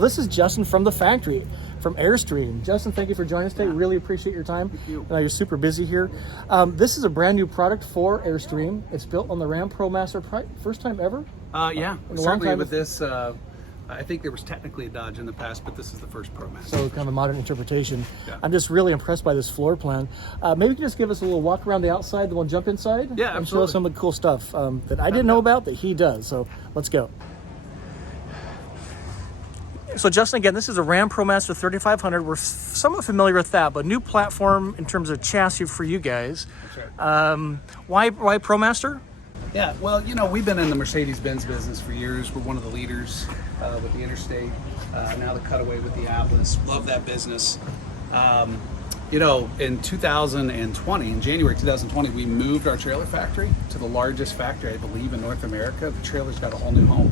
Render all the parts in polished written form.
This is Justin from the factory, from Airstream. Justin, thank you for joining us today. Really appreciate your time. Thank you. I know you're super busy here. This is a brand new product for Airstream. It's built on the Ram Promaster, first time ever? Yeah, In a long certainly time. with this, I think there was technically a Dodge in the past, but this is the first Promaster. So kind of a modern interpretation. Yeah. I'm just really impressed by this floor plan. Maybe you can just give us a little walk around the outside, then we'll jump inside? Yeah, and show us some of the cool stuff that I didn't know about that he does. So let's go. So Justin, again, this is a Ram Promaster 3500. We're somewhat familiar with that, but new platform in terms of chassis for you guys. That's right. Why Promaster? Yeah, well, you know, we've been in the Mercedes-Benz business for years. We're one of the leaders with the Interstate, now the Cutaway with the Atlas. Love that business. You know, in 2020, in January 2020, we moved our trailer factory to the largest factory, I believe, in North America. The trailers got a whole new home.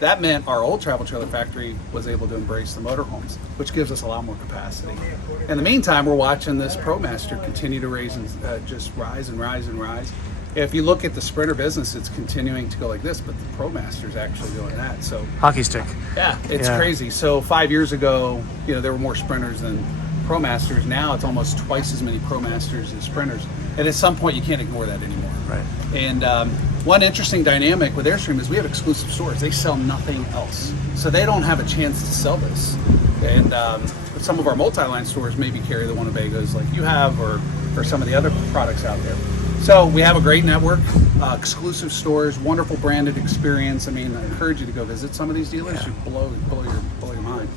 That meant our old travel trailer factory was able to embrace the motorhomes, which gives us a lot more capacity. In the meantime, we're watching this Promaster continue to raise and just rise and rise and rise. If you look at the Sprinter business, it's continuing to go like this, but the Promaster is actually doing that. So Hockey stick. yeah, it's crazy. So 5 years ago, you know, there were more Sprinters than Promasters. Now it's almost twice as many Promasters as Sprinters. And at some point, you can't ignore that anymore. Right. And one interesting dynamic with Airstream is we have exclusive stores. They sell nothing else. So they don't have a chance to sell this. And some of our multi-line stores maybe carry the Winnebagos like you have, or some of the other products out there. So we have a great network, exclusive stores, wonderful branded experience. I mean, I encourage you to go visit some of these dealers. Yeah. You blow your mind.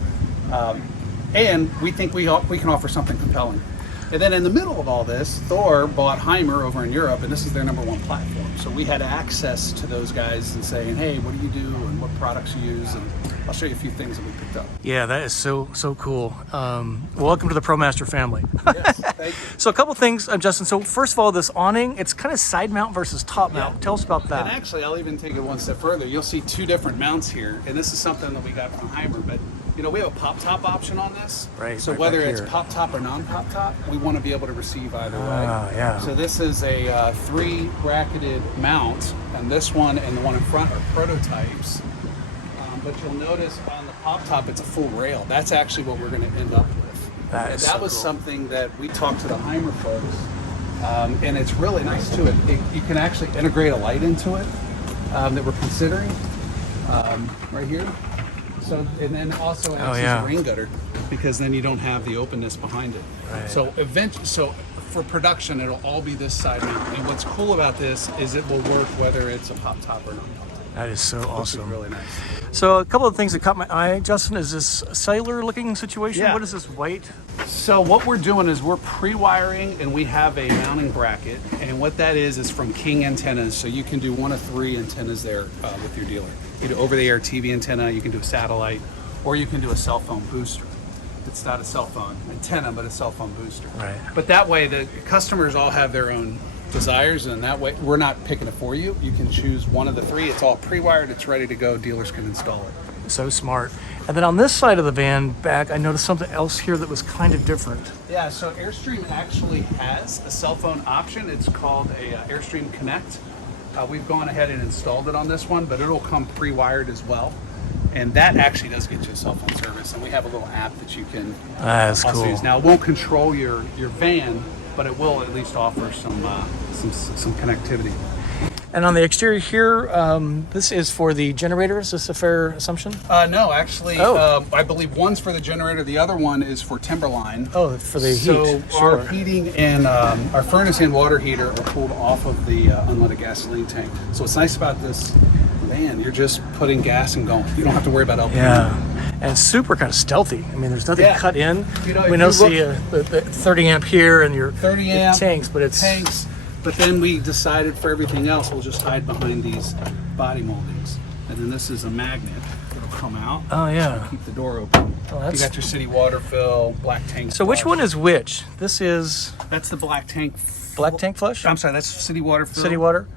And we think we can offer something compelling. And then in the middle of all this, Thor bought Heimer over in Europe, and this is their #1 platform. So we had access to those guys and saying, hey, what do you do and what products you use? And I'll show you a few things that we picked up. Yeah, that is so cool. Welcome to the Promaster family. Yes, thank you. So a couple things, Justin. So first of all, this awning, it's kind of side mount versus top mount. Tell us about that. And actually, I'll even take it one step further. You'll see two different mounts here, and this is something that we got from Heimer, but you know, we have a pop top option on this. Right. So right whether back it's here. pop top or non-pop top, we want to be able to receive either way. Yeah. So this is a 3 bracketed mount, and this one and the one in front are prototypes. But you'll notice on the pop top, it's a full rail. That's actually what we're going to end up with. That was cool. Something that we talked to the Heimer folks, and it's really nice too. You can actually integrate a light into it that we're considering right here. So, and then also acts as a rain gutter, because then you don't have the openness behind it. Right. So so for production, it'll all be this side mount. And what's cool about this is it will work whether it's a pop top or not. That is so awesome. Really nice. So a couple of things that caught my eye, Justin, is this cellular looking situation. Yeah. What is this weight? So what we're doing is we're pre-wiring, and we have a mounting bracket, and what that is from King Antennas. So you can do one of 3 antennas there with your dealer. You do over-the-air TV antenna, you can do a satellite, or you can do a cell phone booster. It's not a cell phone antenna, but a cell phone booster. Right. But that way, the customers all have their own desires, and that way we're not picking it for you. You can choose one of the 3. It's all pre-wired, it's ready to go. Dealers can install it. So smart. And then on this side of the van back, I noticed something else here that was kind of different. Yeah, so Airstream actually has a cell phone option. It's called a Airstream Connect. We've gone ahead and installed it on this one, but it'll come pre-wired as well. And that actually does get you a cell phone service. And we have a little app that you can That's also cool. use. Now, it won't control your van, but it will at least offer some connectivity. And on the exterior here, this is for the generator. Is this a fair assumption? No, actually, I believe one's for the generator. The other one is for Timberline. Oh, for the heat. So Sure. our heating and our furnace and water heater are pulled off of the unleaded gasoline tank. So what's nice about this van, you're just putting gas and going. You don't have to worry about LP. Yeah. And it's super kind of stealthy. I mean, there's nothing cut in. You know, we if don't you see the 30 amp here and your 30 amp tanks, but it's tanks. But then we decided for everything else, we'll just hide behind these body moldings. And then this is a magnet that'll come out. Oh yeah. Keep the door open. Oh, You got your city water fill, black tank. So which flush. one is which? This is That's the black tank. black tank flush? I'm sorry, that's city water fill. City water?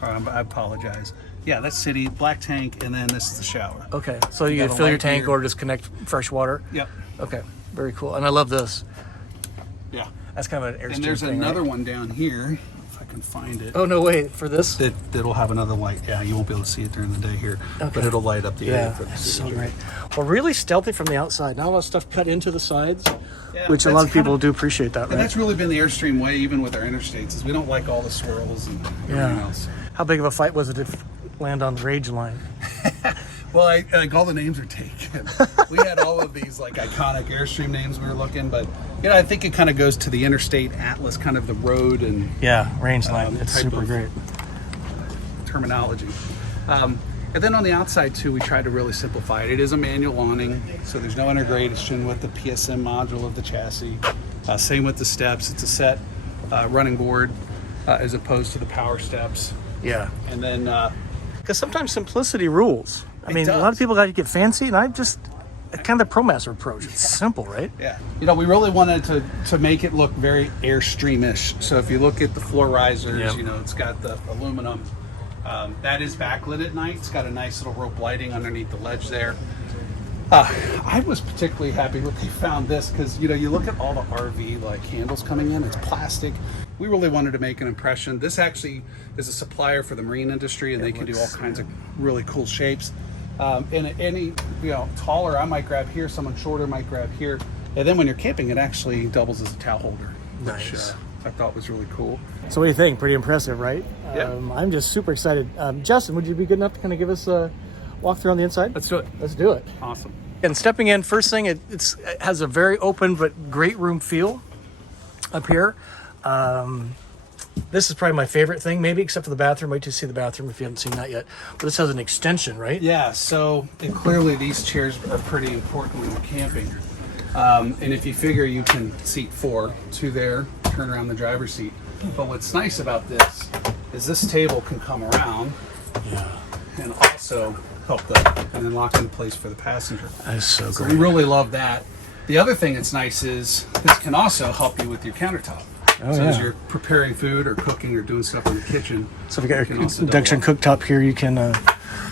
I apologize. Yeah, that's city, black tank, and then this is the shower. Okay. So you got can a fill your light tank here. or just connect fresh water? Yep. Okay. Very cool. And I love this. Yeah. That's kind of an Airstream And there's thing, another right? one down here. If I can find it. Oh, no way. For this? It'll have another light. Yeah, you won't be able to see it during the day here, but it'll light up the area for the so signature. great. Well, really stealthy from the outside. Not a lot of stuff cut into the sides, Yeah, which a lot of people do appreciate that, And right? that's really been the Airstream way, even with our interstates, is we don't like all the swirls and everything else. How big of a fight was it to land on the Rangeline? Well, like all the names are taken. We had all of these like iconic Airstream names we were looking, but you know, I think it kind of goes to the interstate atlas, kind of the road and Yeah, Rangeline. It's type super of great. terminology. And then on the outside too, we tried to really simplify it. It is a manual awning, so there's no integration with the PSM module of the chassis. Same with the steps. It's a set running board as opposed to the power steps. Yeah. And then Because sometimes simplicity rules. I mean, a lot of does. people got to get fancy, and I just kind of the Promaster approach. It's simple, right? yeah, you know, we really wanted to make it look very Airstream-ish. So if you look at the floor risers, you know, it's got the aluminum. That is backlit at night. It's got a nice little rope lighting underneath the ledge there. I was particularly happy when they found this because, you know, you look at all the RV like handles coming in, it's plastic. We really wanted to make an impression. This actually is a supplier for the marine industry, and they can do all kinds of really cool shapes. And any, you know, taller I might grab here, someone shorter might grab here. And then when you're camping, it actually doubles as a towel holder, which Nice. I thought was really cool. So what do you think? Pretty impressive, right? Yeah. I'm just super excited. Justin, would you be good enough to kind of give us a walkthrough on the inside? Let's do it. Let's do it. Awesome. And stepping in, first thing, it has a very open but great room feel up here. This is probably my favorite thing, maybe, except for the bathroom. Wait till you see the bathroom if you haven't seen that yet. But this has an extension, right? Yeah, so clearly these chairs are pretty important when you're camping. And if you figure you can seat 4, 2 there, turn around the driver's seat. But what's nice about this is this table can come around and also help and then lock into place for the passenger. That is so So great. we really love that. The other thing that's nice is this can also help you with your countertop. Oh, So as yeah. you're preparing food or cooking or doing stuff in the kitchen. So if you got you can your also induction double cooktop here, you can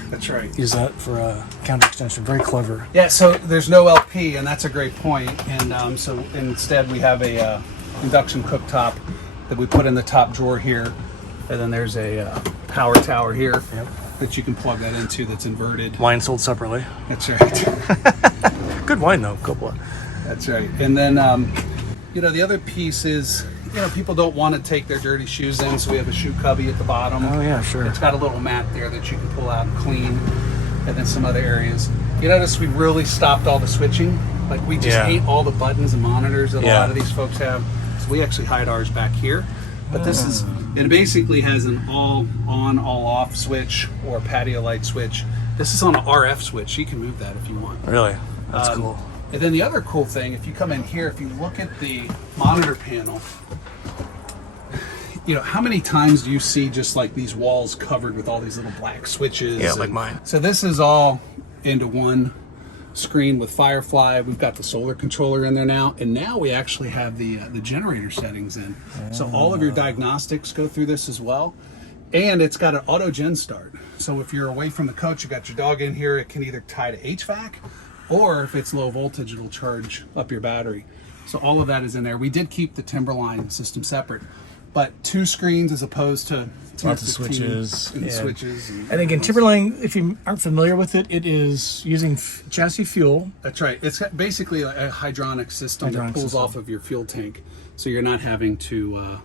That's right. use that for a counter extension. Very clever. Yeah, so there's no LP, and that's a great point. And so instead we have a induction cooktop that we put in the top drawer here, and then there's a power tower here that you can plug that into that's inverted. Wine sold separately. That's right. Good wine though, Coppola. That's right. And then, you know, the other piece is, you know, people don't want to take their dirty shoes in, so we have a shoe cubby at the bottom. Oh yeah, sure. It's got a little mat there that you can pull out and clean, and then some other areas. You notice we really stopped all the switching. Like we just hate all the buttons and monitors that a lot of these folks have. So we actually hide ours back here. But this is, it basically has an all on, all off switch or patio light switch. This is on an RF switch. You can move that if you want. Really? That's cool. And then the other cool thing, if you come in here, if you look at the monitor panel, you know, how many times do you see just like these walls covered with all these little black switches? Yeah, like mine. So this is all into one screen with Firefly. We've got the solar controller in there now, and now we actually have the generator settings in. So all of your diagnostics go through this as well. And it's got an auto gen start. So if you're away from the coach, you got your dog in here, it can either tie to HVAC, or if it's low voltage, it'll charge up your battery. So all of that is in there. We did keep the Timberline system separate, but 2 screens as opposed to Lots of 15 switches. and Yeah. switches. And again, Timberline, if you aren't familiar with it, it is using chassis fuel. That's right. It's basically a hydronic system that pulls system. off of your fuel tank, so you're not having to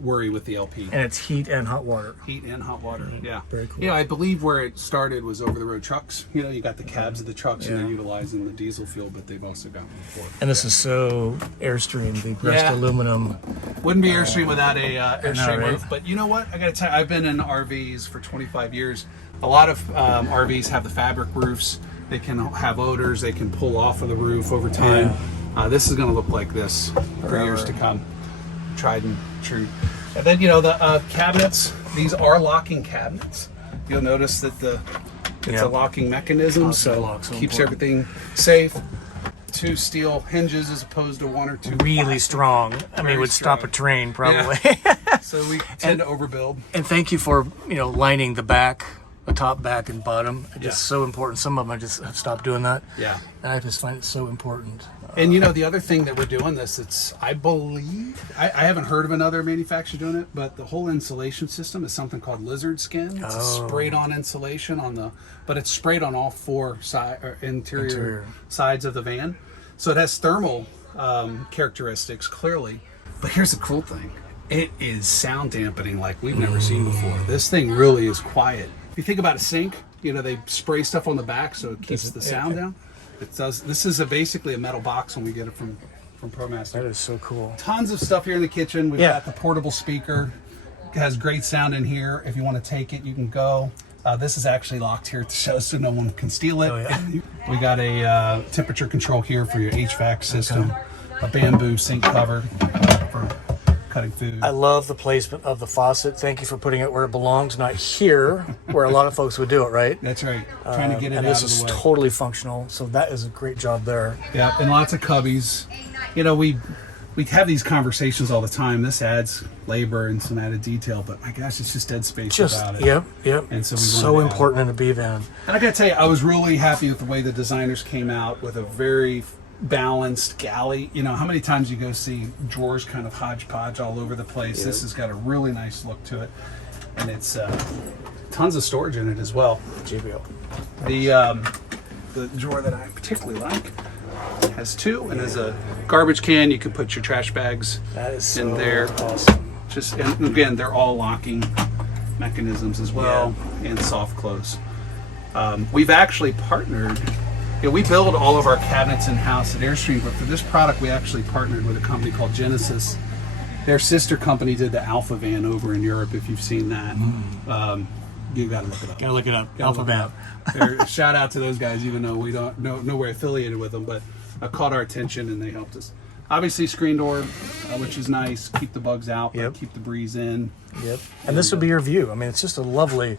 worry with the LP. And it's heat and hot water. Heat and hot water. Yeah. Very cool. You know, I believe where it started was over the road trucks. You know, you got the cabs of the trucks and they're utilizing the diesel fuel, but they've also got before. And this is so Airstream, the brushed Yeah. aluminum. Wouldn't be Airstream without a Airstream right? roof. But you know what? I got to tell you, I've been in RVs for 25 years. A lot of RVs have the fabric roofs. They can have odors. They can pull off of the roof over time. This is going to look like this for years to come. Tried and true. And then, you know, the cabinets, these are locking cabinets. You'll notice that it's a locking mechanism, so lock, so keeps important. everything safe. 2 steel hinges as opposed to 1 or 2. Really strong. I mean, Very would stop a strong. train probably. So we tend to overbuild. And thank you for, you know, lining the back, the top, back, and bottom. It's just so important. Some of them I just have stopped doing that. Yeah. And I just find it so important. And you know, the other thing that we're doing this, I believe, I haven't heard of another manufacturer doing it, but the whole insulation system is something called lizard skin. It's a sprayed on insulation but it's sprayed on all four interior sides of the van. So it has thermal characteristics, clearly. But here's the cool thing. It is sound dampening like we've never seen before. This thing really is quiet. If you think about a sink, you know, they spray stuff on the back so it keeps the sound down. It does. This is basically a metal box when we get it from Promaster. That is so cool. Tons of stuff here in the kitchen. We've got the portable speaker. It has great sound in here. If you want to take it, you can go. This is actually locked here to show so no one can steal it. Oh, yeah. We got a temperature control here for your HVAC system. A bamboo sink cover for cutting food. I love the placement of the faucet. Thank you for putting it where it belongs, not here, where a lot of folks would do it, right? That's right. Trying to get it and out this of the is way. totally functional, so that is a great job there. Yeah, and lots of cubbies. You know, we have these conversations all the time. This adds labor and some added detail, but my gosh, it's just dead space without it. Yep. And so so important in a B van. And I gotta tell you, I was really happy with the way the designers came out with a very balanced galley. You know, how many times you go see drawers kind of hodgepodge all over the place? Yep. This has got a really nice look to it, and it's tons of storage in it as well. JBL. The drawer that I particularly like has two, and as a garbage can, you can put your trash bags in there. Awesome. And again, they're all locking mechanisms as well, and soft close. We've actually partnered. Yeah, we build all of our cabinets in-house at Airstream, but for this product, we actually partnered with a company called Genesis. Their sister company did the Alpha van over in Europe, if you've seen that. You gotta look it up. Gotta look it up. Alpha van. Shout out to those guys, even though we don't know we're affiliated with them, but caught our attention and they helped us. Obviously, screen door, which is nice. Keep the bugs out, but keep the breeze in. Yep. And this would be your view. I mean, it's just a lovely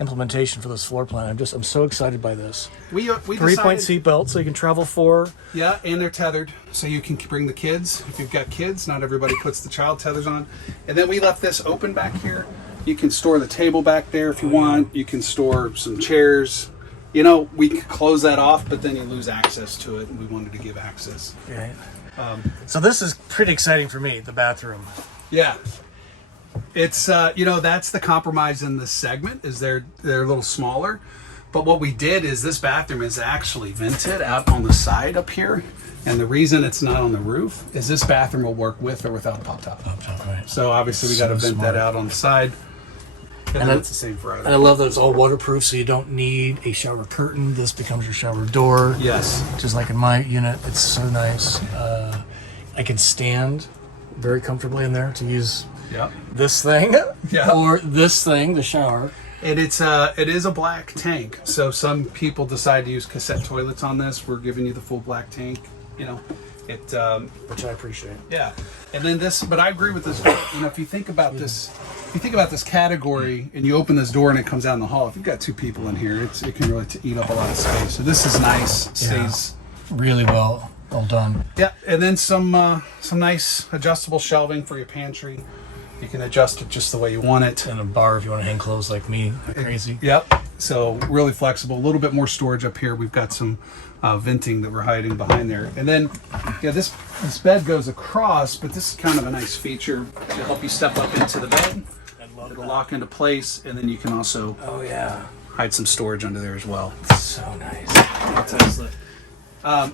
implementation for this floor plan. I'm so excited by this. We 3-point seat belt, so you can travel 4. Yeah, and they're tethered, so you can bring the kids. If you've got kids, not everybody puts the child tethers on. And then we left this open back here. You can store the table back there if you want. You can store some chairs. You know, we could close that off, but then you lose access to it, and we wanted to give access. Right. So this is pretty exciting for me, the bathroom. Yeah. It's you know, that's the compromise in this segment, is they're a little smaller, but what we did is this bathroom is actually vented out on the side up here, and the reason it's not on the roof is this bathroom will work with or without a pop top. Right. So obviously we got to vent that out on the side, and it's the same for And I love that it's all waterproof, so you don't need a shower curtain. This becomes your shower door. Yes, just like in my unit. It's so nice. I can stand very comfortably in there to use this thing or this thing, the shower. And it is a black tank. So some people decide to use cassette toilets on this. We're giving you the full black tank. You know, which I appreciate. Yeah, and then this. But I agree with this. You know, if you think about this, category, and you open this door and it comes out in the hall. If you've got 2 people in here, it can really eat up a lot of space. So this is nice. Stays really well done. Yeah, and then some nice adjustable shelving for your pantry. You can adjust it just the way you want it. And a bar if you want to hang clothes like me, crazy. Yep. So really flexible. A little bit more storage up here. We've got some venting that we're hiding behind there. And then, this bed goes across, but this is kind of a nice feature to help you step up into the bed. It'll lock into place, and then you can also hide some storage under there as well. So nice.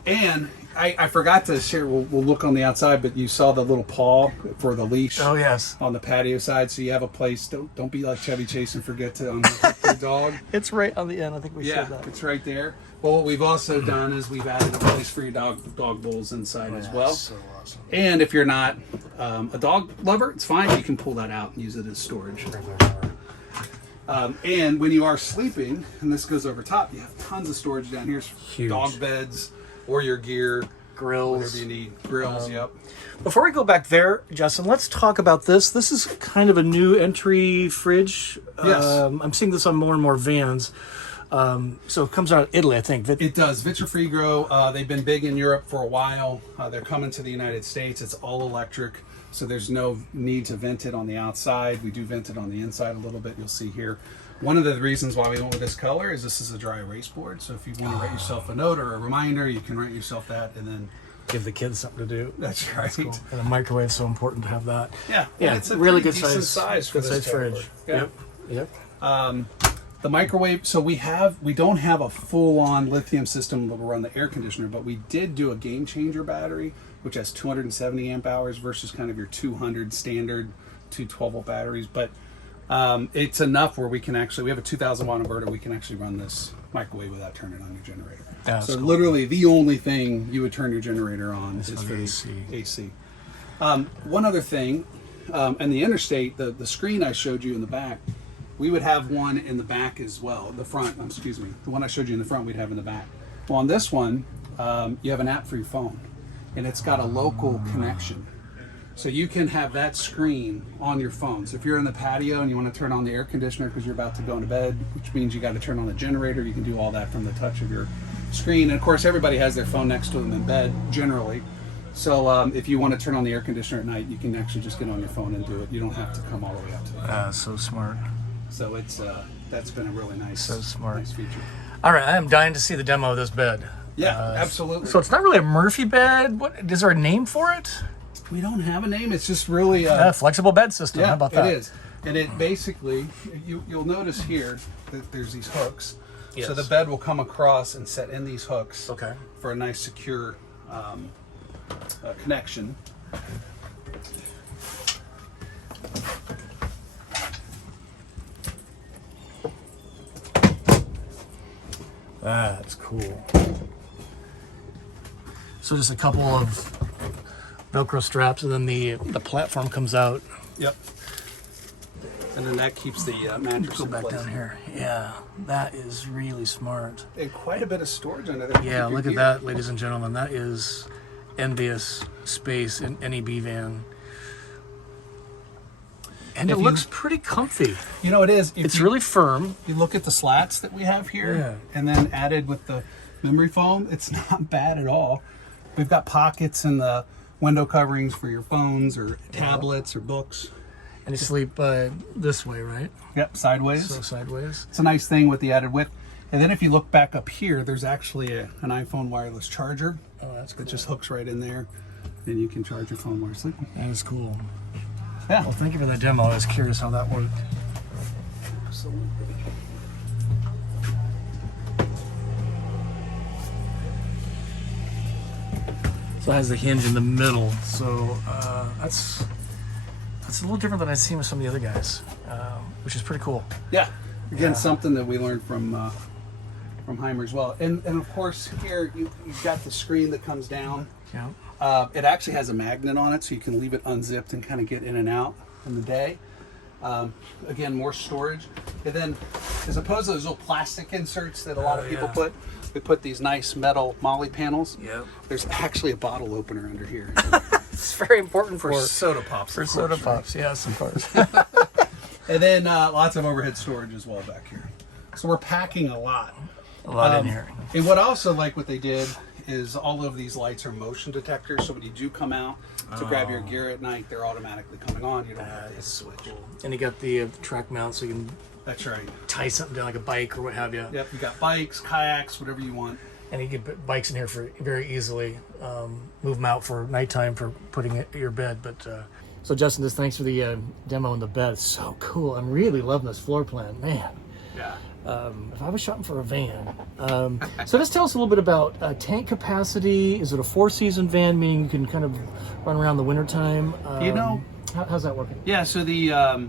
And I forgot to share, we'll look on the outside, but you saw the little paw for the leash on the patio side, so you have a place. Don't be like Chevy Chase and forget to unhook the dog. It's right on the end. I think we said that. Yeah, it's right there. Well, what we've also done is we've added a place for your dog bowls inside as well. So awesome. And if you're not a dog lover, it's fine. You can pull that out and use it as storage. And when you are sleeping, and this goes over top, you have tons of storage down here. Huge. Dog beds or your gear, grills, whatever you need. Grills, Before we go back there, Justin, let's talk about this. This is kind of a new entry fridge. Yes. I'm seeing this on more and more vans. So it comes out of Italy, I think. It does. Vitrifrigo, they've been big in Europe for a while. They're coming to the United States. It's all electric, so there's no need to vent it on the outside. We do vent it on the inside a little bit. You'll see here. One of the reasons why we went with this color is this is a dry erase board. So if you want to write yourself a note or a reminder, you can write yourself that and then give the kids something to do. That's right. Cool. And the microwave's so important to have that. Yeah, yeah, it's a really pretty good decent size for good this size fridge. Yeah. Yep. The microwave, so we don't have a full-on lithium system that will run the air conditioner, but we did do a game changer battery, which has 270 amp hours versus kind of your 200 standard 212-volt batteries. But it's enough where we can actually, we have a 2,000 watt inverter, we can actually run this microwave without turning on your generator. Yeah, so cool. literally the only thing you would turn your generator on is for the AC. One other thing, and the Interstate, the screen I showed you in the back, we would have one in the back as well. The front, excuse me, the one I showed you in the front, we'd have in the back. Well, on this one, you have an app for your phone, and it's got a local connection. So you can have that screen on your phone. So if you're in the patio and you want to turn on the air conditioner because you're about to go into bed, which means you got to turn on the generator, you can do all that from the touch of your screen. And of course, everybody has their phone next to them in bed, generally. So if you want to turn on the air conditioner at night, you can actually just get on your phone and do it. You don't have to come all the way up to the phone. So smart. So it's that's been a really nice, nice feature. All right, I am dying to see the demo of this bed. Yeah, absolutely. So it's not really a Murphy bed. What is there a name for it? We don't have a name. It's just really flexible bed system. Yeah, how about that? It is, and it basically you'll notice here that there's these hooks. Yes. So the bed will come across and set in these hooks. Okay. For a nice secure connection. That's cool. So just a couple of Velcro straps, and then the platform comes out. Yep. And then that keeps the mattress Go in back place. down here. Yeah, that is really smart. And quite a bit of storage under there. Yeah, look at that, ladies and gentlemen. That is envious space in any B van. And it looks pretty comfy. You know, it is. It's really firm. You look at the slats that we have here, and then added with the memory foam, it's not bad at all. We've got pockets in the window coverings for your phones or tablets or books. And you sleep this way, right? Yep, sideways. So sideways. It's a nice thing with the added width. And then if you look back up here, there's actually an iPhone wireless charger. Oh, that's cool. It just hooks right in there, and you can charge your phone while you're sleeping. That is cool. Yeah. Well, thank you for that demo. I was curious how that worked. Absolutely. So it has the hinge in the middle. So that's a little different than I've seen with some of the other guys, which is pretty cool. Yeah. Again, something that we learned from Heimer as well. And of course here you've got the screen that comes down. Yeah. It actually has a magnet on it, so you can leave it unzipped and kind of get in and out in the day. Again, more storage. And then, as opposed to those little plastic inserts that a lot of people put, we put these nice metal MOLLE panels. Yep. There's actually a bottle opener under here. It's very important for soda pops. For soda pops, yes, of course. And then lots of overhead storage as well back here. So we're packing a lot. A lot in here. And what I also like what they did is all of these lights are motion detectors, so when you do come out to grab your gear at night, they're automatically coming on. You don't have to hit a switch. Cool. And you got the track mount, so you can That's right. tie something down like a bike or what have you. Yep, you got bikes, kayaks, whatever you want. And you can put bikes in here for very easily. Move them out for nighttime for putting it in your bed. But so Justin, just thanks for the demo on the bed. It's so cool. I'm really loving this floor plan, man. Yeah. If I was shopping for a van. So just tell us a little bit about tank capacity. Is it a 4-season van, meaning you can kind of run around the wintertime? How's that working? Yeah, so the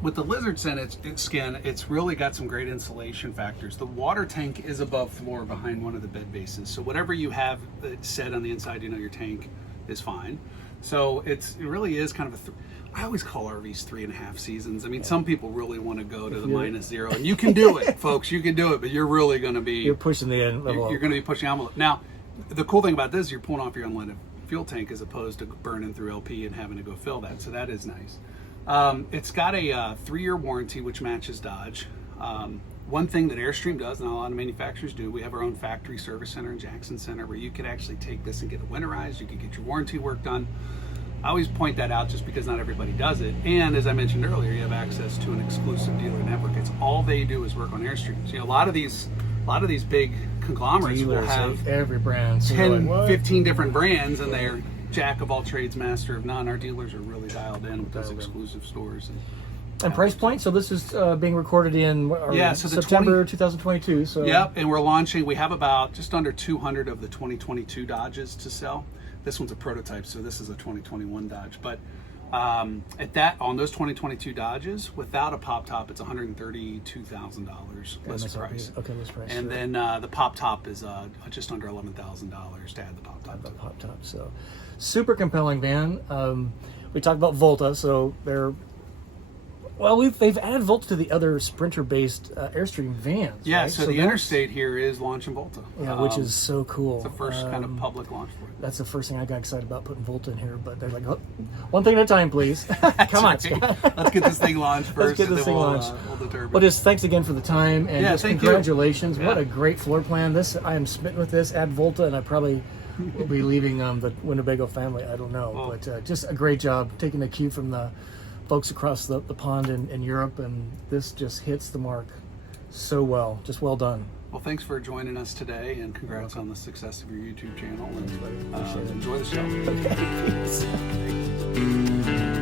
with the lizard skin, it's really got some great insulation factors. The water tank is above floor behind one of the bed bases. So whatever you have set on the inside, your tank is fine. So it really is kind of I always call RVs 3.5 seasons. I mean, some people really want to go to the -0, and you can do it, folks. You can do it, but you're really going to be you're pushing the end level. You're going to be pushing the envelope. Now, the cool thing about this is you're pulling off your unleaded fuel tank as opposed to burning through LP and having to go fill that. So that is nice. It's got a 3-year warranty, which matches Dodge. One thing that Airstream does, and a lot of manufacturers do, we have our own factory service center in Jackson Center where you could actually take this and get it winterized. You could get your warranty work done. I always point that out just because not everybody does it. And as I mentioned earlier, you have access to an exclusive dealer network. It's all they do is work on Airstreams. A lot of these big conglomerates will dealers have of every brand. So you're 10, like, what? 15 different brands, and they're jack of all trades, master of none. Our dealers are really dialed in with those exclusive stores. And price point. So this is being recorded in so the September 2022. So yep, and we're launching. We have about just under 200 of the 2022 Dodges to sell. This one's a prototype, so this is a 2021 Dodge. But on those 2022 Dodges, without a pop top, it's $132,000 list price. Okay, list price. And then the pop top is just under $11,000 to add the pop top. The pop top. So super compelling van. We talked about Volta, so they're. Well, they've added Volta to the other Sprinter-based Airstream vans. Yeah, right? so the Interstate here is launching Volta. Yeah, which is so cool. It's the first kind of public launch for it. That's the first thing I got excited about, putting Volta in here. But they're like, oh, one thing at a time, please. Come on, Scott. Let's get this thing launched first. Let's get this thing launched. We'll determine. Well, just thanks again for the time, and just thank congratulations. you. What a great floor plan. I am smitten with this. Add Volta, and I probably will be leaving the Winnebago family. I don't know. But just a great job taking the cue from the folks across the pond in Europe, and this just hits the mark so well. Just well done. Well, thanks for joining us today, and congrats on the success of your YouTube channel. And enjoy the show. Okay.